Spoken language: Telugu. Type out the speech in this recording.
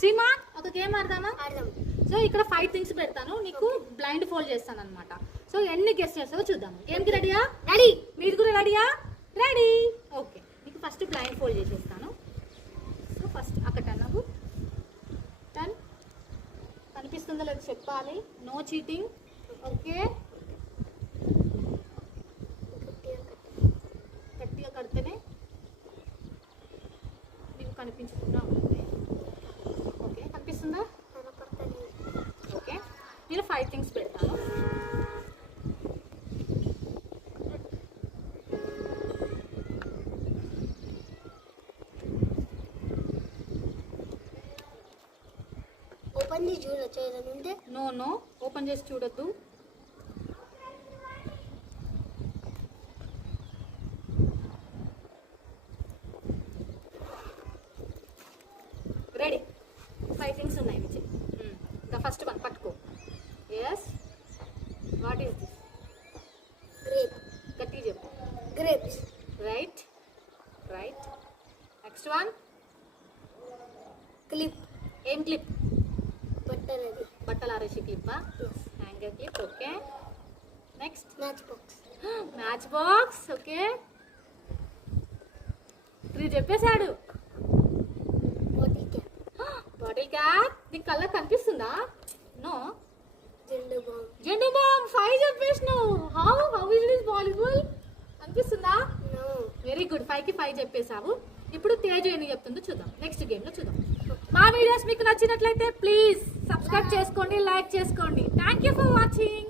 శ్రీమాన్ ఒక గేమ్ ఆడదామా? సో ఇక్కడ 5 థింగ్స్ పెడతాను, నీకు బ్లైండ్ ఫోల్డ్ చేస్తాను అనమాట. సో ఎన్ని గెస్ చేస్తావో చూద్దాం. గేమ్కి రెడీయా? రెడీ. మీరు కూడా రెడీయా? రెడీ. ఓకే, నీకు ఫస్ట్ బ్లైండ్ ఫోల్డ్ చేసేస్తాను. సో ఫస్ట్ అక్కడ అన్నావు 10 కనిపిస్తుందో లేదు చెప్పాలి. No cheating. ఓకే, గట్టిగా కడితేనే మీకు కనిపించకుండా ఉంటుంది. ఓకే, కనిపిస్తుందా? ఓకే, నేను 5 థింగ్స్ పెడతాను. ఓపెన్ చేసి చూడొచ్చు ఏదైనా ఉంటే? నో నో, ఓపెన్ చేసి చూడొద్దు. రెడీ. 5 థింగ్స్ ఉన్నాయి విజయ్. ద ఫస్ట్ వన్ పట్టుకో. Yes, what is this? Grape. గట్టిగా చెప్పు. Grapes. Right right. Next one. Clip. ఏం క్లిప్? బట్టలది. బట్టలు ఆరేసి క్లిప్పా? Hanger clip. Okay, next. Match box. Match box. Okay, 3 చెప్పేశాడు. Bottle cap. Bottle cap. నీకు కలర్ కనిపిస్తుందా? No. Zandu balm. Zandu balm. 5 చెప్పేసినావు. How it is possible? కనిపిస్తుందా? నో. వెరీ గుడ్, 5కి 5 చెప్పేశావు. ఇప్పుడు తేజు ఎన్ని చెప్తుందో చూద్దాం. నెక్స్ట్ గేమ్ లో చూద్దాం. మా వీడియోస్ మీకు నచ్చినట్లయితే ప్లీజ్ సబ్స్క్రైబ్ చేసుకోండి, లైక్ చేసుకోండి. Thank you for watching.